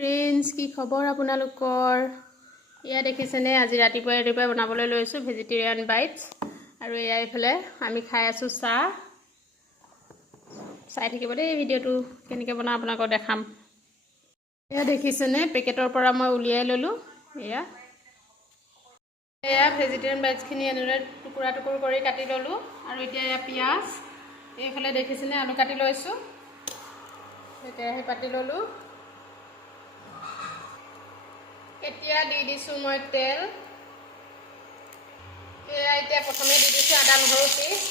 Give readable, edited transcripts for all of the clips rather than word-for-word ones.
Friends, কি খবৰ আপোনালোকৰ? এয়া দেখিছেনে, আজি ৰাতিপুৱাই বনাবলৈ লৈছোঁ ভেজিটেৰিয়ান বাইটছ। আৰু এয়া এইফালে আমি খাই আছোঁ চাহ। চাই থাকিব দেই ভিডিঅ'টো, কেনেকৈ বনাওঁ আপোনালোকক দেখাম। এয়া দেখিছেনে, পেকেটৰ পৰা মই উলিয়াই ল'লোঁ। এয়া ভেজিটেৰিয়ান বাইটছখিনি এনেদৰে টুকুৰা টুকুৰ কৰি কাটি ল'লোঁ। আৰু এতিয়া এয়া পিঁয়াজ, এইফালে দেখিছেনে আলু কাটি লৈছোঁ। এতিয়া সেই পাতি ল'লোঁ। এতিয়া দি দিছোঁ মই তেল। এয়া এতিয়া প্ৰথমে দি দিছোঁ আদা নহৰু পেষ্ট।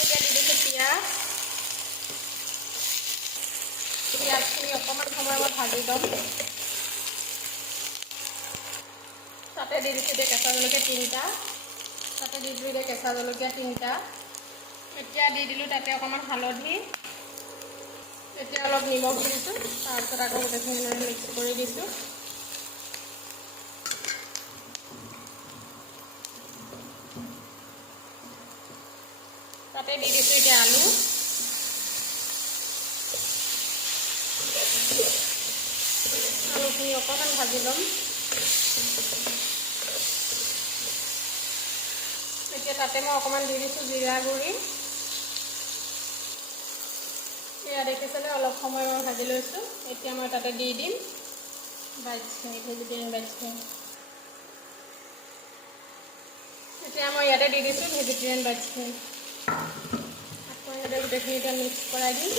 এতিয়া দি দিছোঁ পিঁয়াজ। পিঁয়াজখিনি অকণমান সময় মই ভাজি ল'ম। তাতে দি দিছোঁ এতিয়া কেঁচা জলকীয়া 3টা। তাতে দি দিলোঁ এতিয়া কেঁচা জলকীয়া 3টা। এতিয়া দি দিলোঁ তাতে অকণমান হালধি। এতিয়া অলপ নিমখ দি দিছোঁ। তাৰপিছত আকৌ গোটেইখিনি মিক্স কৰি দিছোঁ। তাতে দি দিছোঁ এতিয়া আলু। আলুখিনি অকণমান ভাজি ল'ম। এতিয়া তাতে মই অকণমান দি দিছোঁ জিৰা গুড়ি। এয়া দেখিছেনে, অলপ সময় মই ভাজি লৈছোঁ। এতিয়া মই তাতে দি দিম বাইটছখিনি, ভেজিটেৰিয়ান বাইটছখিনি। এতিয়া মই ইয়াতে দি দিছোঁ ভেজিটেৰিয়ান বাইটছখিনি। আকৌ ইয়াতে গোটেইখিনি এতিয়া মিক্স কৰাই দিম।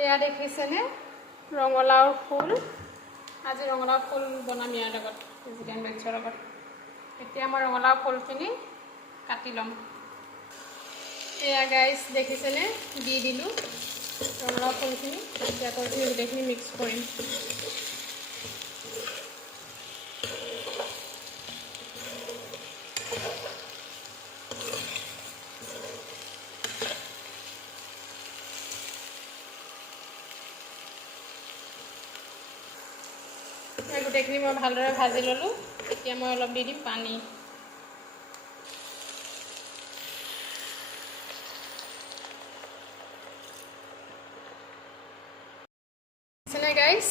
এয়া দেখিছেনে, ৰঙালাওৰ ফুল। আজি ৰঙালাও ফুল বনাম ইয়াৰ লগত, ভেজিটেৰিয়ান বাইটছৰ লগত। এতিয়া মই ৰঙালাও ফুলখিনি কাটি ল'ম। এয়া গাইছ দেখিছেনে, দি দিলোঁ ৰঙালাও ফুলখিনি। এতিয়া তলখিনি গোটেইখিনি মিক্স কৰিম। গোটেইখিনি মই ভালদৰে ভাজি ল'লোঁ। এতিয়া মই অলপ দি দিম পানী। দেখিছেনে গাইছ,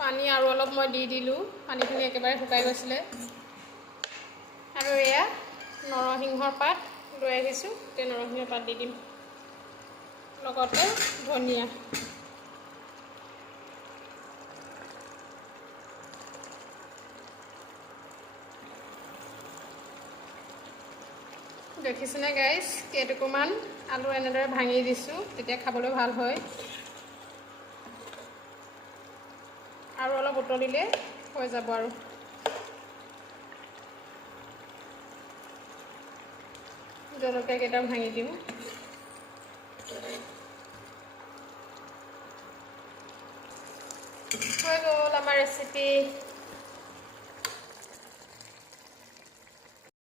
পানী আৰু অলপ মই দি দিলোঁ। পানীখিনি একেবাৰে শুকাই গৈছিলে। আৰু এয়া নৰসিংহৰ পাত লৈ আহিছোঁ। এতিয়া নৰসিংহৰ পাত দি দিম, লগতে ধনিয়া। দেখিছেনে গাইছ, কেইটুকুৰমান আলু এনেদৰে ভাঙি দিছোঁ, তেতিয়া খাবলৈ ভাল হয়। আৰু অলপ উতলিলে হৈ যাব। আৰু জলকীয়া কেইটাও ভাঙি দিওঁ। হৈ গ'ল আমাৰ ৰেচিপি।